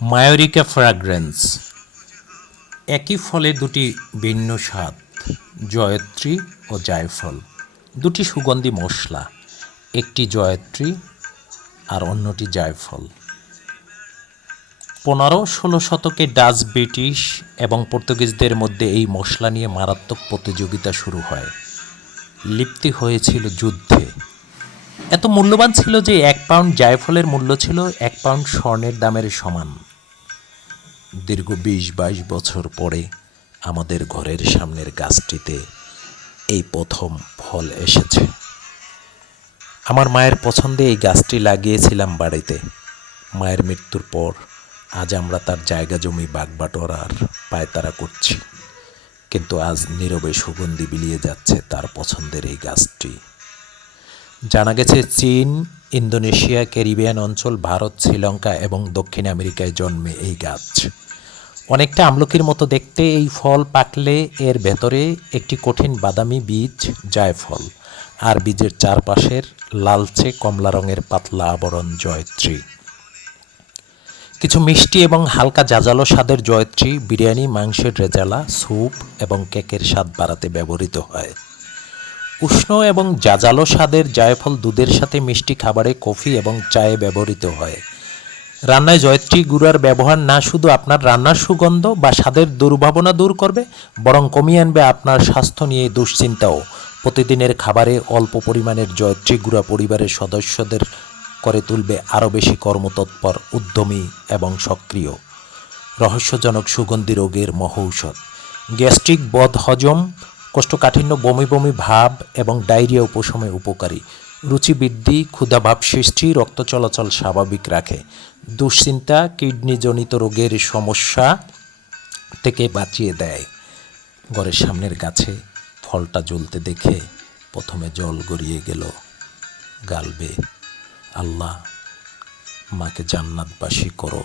মায়োরিকা fragrance. একই ফলে দুটি ভিন্ন স্বাদ, জয়ত্রী ও জায়ফল, দুটি সুগন্ধি মশলা, একটি জয়ত্রী আর অন্যটি জায়ফল। 15-16 শতকে ডাচ, ব্রিটিশ এবং পর্তুগিজদের মধ্যে এই মশলা নিয়ে মারাত্মক প্রতিযোগিতা শুরু হয়। লিপ্তি হয়েছিল যুদ্ধে। এত মূল্যবান ছিল যে 1 পাউন্ড জায়ফলের মূল্য ছিল 1 পাউন্ড স্বর্ণের দামের সমান। দীর্ঘ 20-22 বছর পরে আমাদের ঘরের সামনের গাছটিতে এই প্রথম ফল এসেছে। আমার মায়ের পছন্দে এই গাছটি লাগিয়েছিলাম বাড়িতে। মায়ের মৃত্যুর পর আজ আমরা তার জায়গা জমি বাগবাটোয়ারার পায়তারা করছি, কিন্তু আজ নীরবে সুগন্ধি বিলিয়ে যাচ্ছে তার পছন্দের এই গাছটি। জানা গেছে চীন, ইন্দোনেশিয়া, ক্যারিবিয়ান অঞ্চল, ভারত, শ্রীলঙ্কা এবং দক্ষিণ আমেরিকায় জন্মে এই গাছ। অনেকটা আমলকির মতো দেখতে। এই ফল পাকলে এর ভেতরে একটি কঠিন বাদামি বীজ, জায়ফল, আর বীজের চারপাশের লালচে কমলা রঙের পাতলা আবরণ, জয়ত্রী। কিছু মিষ্টি এবং হালকা জাজালো স্বাদের জয়ত্রী বিরিয়ানি, মাংসের রেজালা, স্যুপ এবং কেকের স্বাদ বাড়াতে ব্যবহৃত হয়। উষ্ণ এবং জাজালো স্বাদের জায়ফল দুধের সাথে মিষ্টি খাবারে, কফি এবং চায়ে ব্যবহৃত হয়। রান্নায় জয়ত্রী গুঁড়ার ব্যবহার না শুধু আপনার রান্নার সুগন্ধ বা স্বাদের দুর্ভাবনা দূর করবে, বরং কমিয়ে আনবে আপনার স্বাস্থ্য নিয়ে দুশ্চিন্তাও। প্রতিদিনের খাবারে অল্প পরিমাণের জয়ত্রী গুঁড়া পরিবারের সদস্যদের করে তুলবে আরও বেশি কর্মতৎপর, উদ্যমী এবং সক্রিয়। রহস্যজনক সুগন্ধি রোগের মহৌষধ। গ্যাস্ট্রিক, বদহজম, কোষ্ঠকাঠিন্য, বমি বমি ভাব এবং ডায়রিয়া উপশমে উপকারী। রুচি বৃদ্ধি, ক্ষুধাভাব সৃষ্টি, রক্ত চলাচল স্বাভাবিক রাখে। দুশ্চিন্তা, কিডনিজনিত রোগের সমস্যা থেকে বাঁচিয়ে দেয়। ঘরের সামনের গাছে ফলটা জ্বলতে দেখে প্রথমে জল গড়িয়ে গেল গাল বেয়ে। আল্লাহ, মাকে জান্নাতবাসী করো।